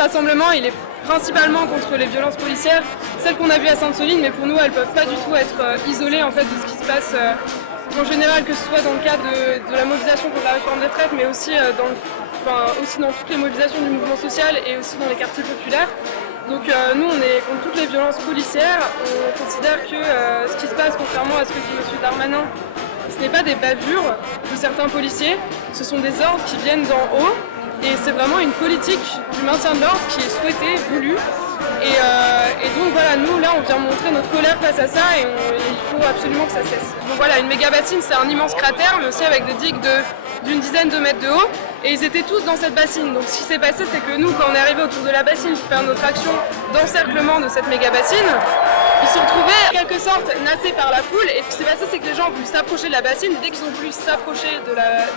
rassemblement, il est principalement contre les violences policières, celles qu'on a vues à Sainte-Soline, mais pour nous, elles ne peuvent pas du tout être isolées en fait, de ce qui se passe en général, que ce soit dans le cadre de la mobilisation contre la réforme des retraites, mais aussi aussi dans toutes les mobilisations du mouvement social et aussi dans les quartiers populaires. Donc nous, on est contre toutes les violences policières. On considère que ce qui se passe, contrairement à ce que dit M. Darmanin, ce n'est pas des bavures de certains policiers, ce sont des ordres qui viennent d'en haut. Et c'est vraiment une politique du maintien de l'ordre qui est souhaitée, voulue. Et donc voilà, nous là on vient montrer notre colère face à ça et il faut absolument que ça cesse. Donc voilà, une méga bassine, c'est un immense cratère, mais aussi avec des digues d'une dizaine de mètres de haut. Et ils étaient tous dans cette bassine. Donc ce qui s'est passé, c'est que nous, quand on est arrivé autour de la bassine pour faire notre action d'encerclement de cette méga bassine, ils se sont retrouvés en quelque sorte nassés par la foule. Et ce qui s'est passé, c'est que les gens ont voulu s'approcher de la bassine. Dès qu'ils ont voulu s'approcher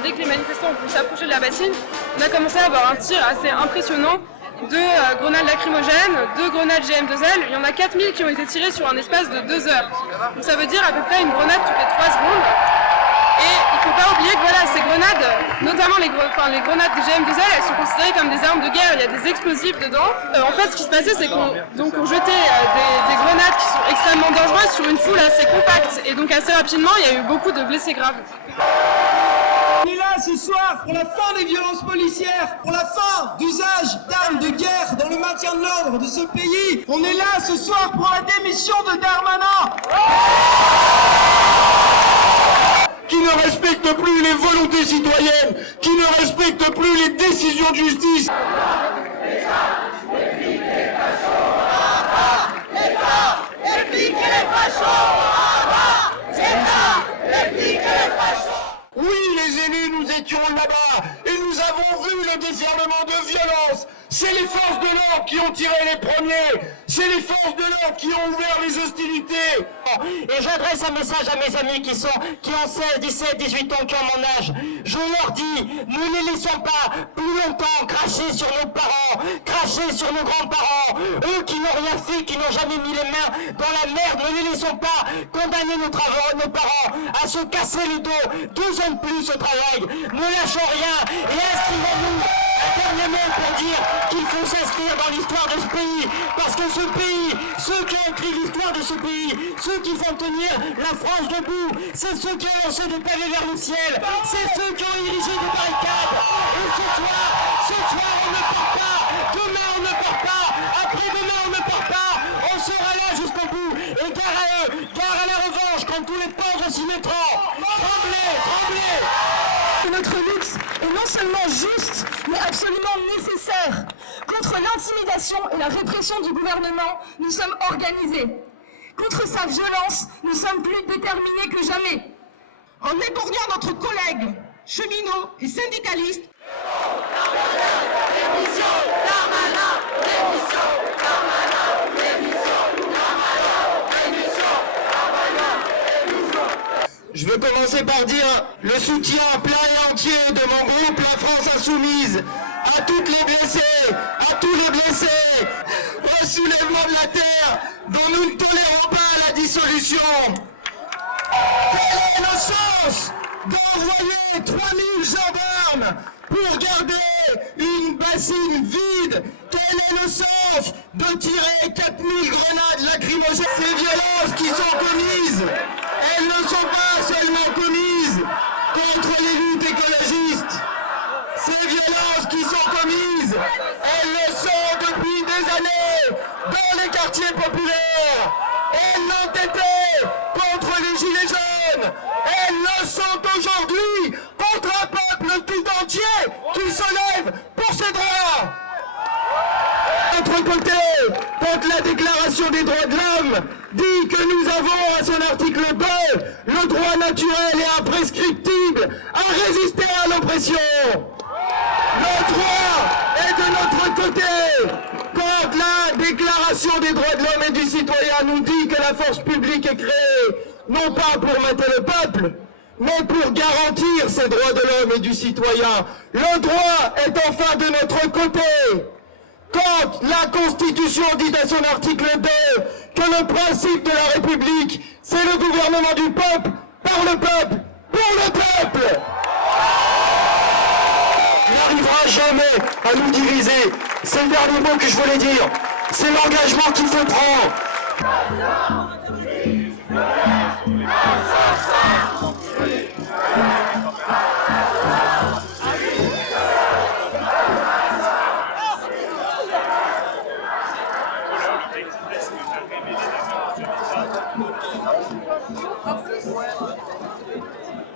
dès que les manifestants ont voulu s'approcher de la bassine, on a commencé à avoir un tir assez impressionnant de grenades lacrymogènes, de grenades GM2L. Il y en a 4000 qui ont été tirées sur un espace de 2 heures. Donc ça veut dire à peu près une grenade toutes les 3 secondes. Et il ne faut pas oublier que voilà, ces grenades, notamment les grenades de GM2L, elles sont considérées comme des armes de guerre, il y a des explosifs dedans. En fait, ce qui se passait, c'est qu'on jetait des grenades qui sont extrêmement dangereuses sur une foule assez compacte. Et donc assez rapidement, il y a eu beaucoup de blessés graves. On est là ce soir pour la fin des violences policières, pour la fin d'usage d'armes de guerre dans le maintien de l'ordre de ce pays. On est là ce soir pour la démission de Darmanin, qui ne respecte plus les volontés citoyennes, qui ne respecte plus les décisions de justice. Oui, les élus, nous étions là-bas et nous avons vu le déferlement de violence. C'est les forces de l'ordre qui ont tiré les premiers. C'est les forces de l'ordre qui ont ouvert les hostilités. Et j'adresse un message à mes amis qui ont 16, 17, 18 ans, qui ont mon âge. Je leur dis, ne les laissons pas plus longtemps cracher sur nos parents, cracher sur nos grands-parents. Eux qui n'ont rien fait, qui n'ont jamais mis les mains dans la merde, ne les laissons pas condamner nos parents à se casser le dos 2 ans de plus au travail. Ne lâchons rien et inscrivons-nous un dernier mot pour dire qu'il faut s'inscrire dans l'histoire de ce pays. Parce que ce pays, ceux qui ont écrit l'histoire de ce pays, ceux qui font tenir la France debout, c'est ceux qui ont lancé des pavés vers le ciel, c'est ceux qui ont érigé des barricades. Et ce soir on ne part pas, demain on ne part pas, après-demain on ne part pas, on sera là jusqu'au bout. Et gare à eux, gare à la revanche quand tous les pauvres s'y mettront. Tremblez, tremblez. Notre lutte est non seulement juste, mais absolument nécessaire. Contre l'intimidation et la répression du gouvernement, nous sommes organisés. Contre sa violence, nous sommes plus déterminés que jamais. En éborgnant notre collègue, cheminot et syndicaliste, je veux commencer par dire le soutien plein et entier de mon groupe La France Insoumise à toutes les blessées, à tous les blessés, au soulèvement de la terre dont nous ne tolérons pas la dissolution. Quel est le sens d'envoyer 3000 gendarmes pour garder une bassine vide? Quel est le sens de tirer 4000 grenades lacrymogènes? Ces violences qui sont commises, elles ne sont pas seulement commises contre les luttes écologistes. Ces violences qui sont commises, elles le sont depuis des années dans les quartiers populaires. Elles l'ont été contre les gilets jaunes. Elles le sont aujourd'hui contre un peuple tout entier qui se lève pour ses droits. D'autre côté, quand la Déclaration des droits de l'homme dit que nous avons à son article 2 le droit naturel et imprescriptible à résister à l'oppression. Le droit est de notre côté. Quand la Déclaration des droits de l'homme et du citoyen nous dit que la force publique est créée non pas pour mater le peuple, mais pour garantir ces droits de l'homme et du citoyen, le droit est enfin de notre côté. Quand la Constitution dit à son article 2 que le principe de la République, c'est le gouvernement du peuple, par le peuple, pour le peuple, n'arrivera jamais à nous diviser. C'est le dernier mot que je voulais dire. C'est l'engagement qu'il faut prendre.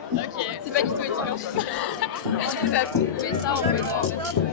Ok, c'est pas du tout éthique. Et du coup, t'as trouvé ça en fait.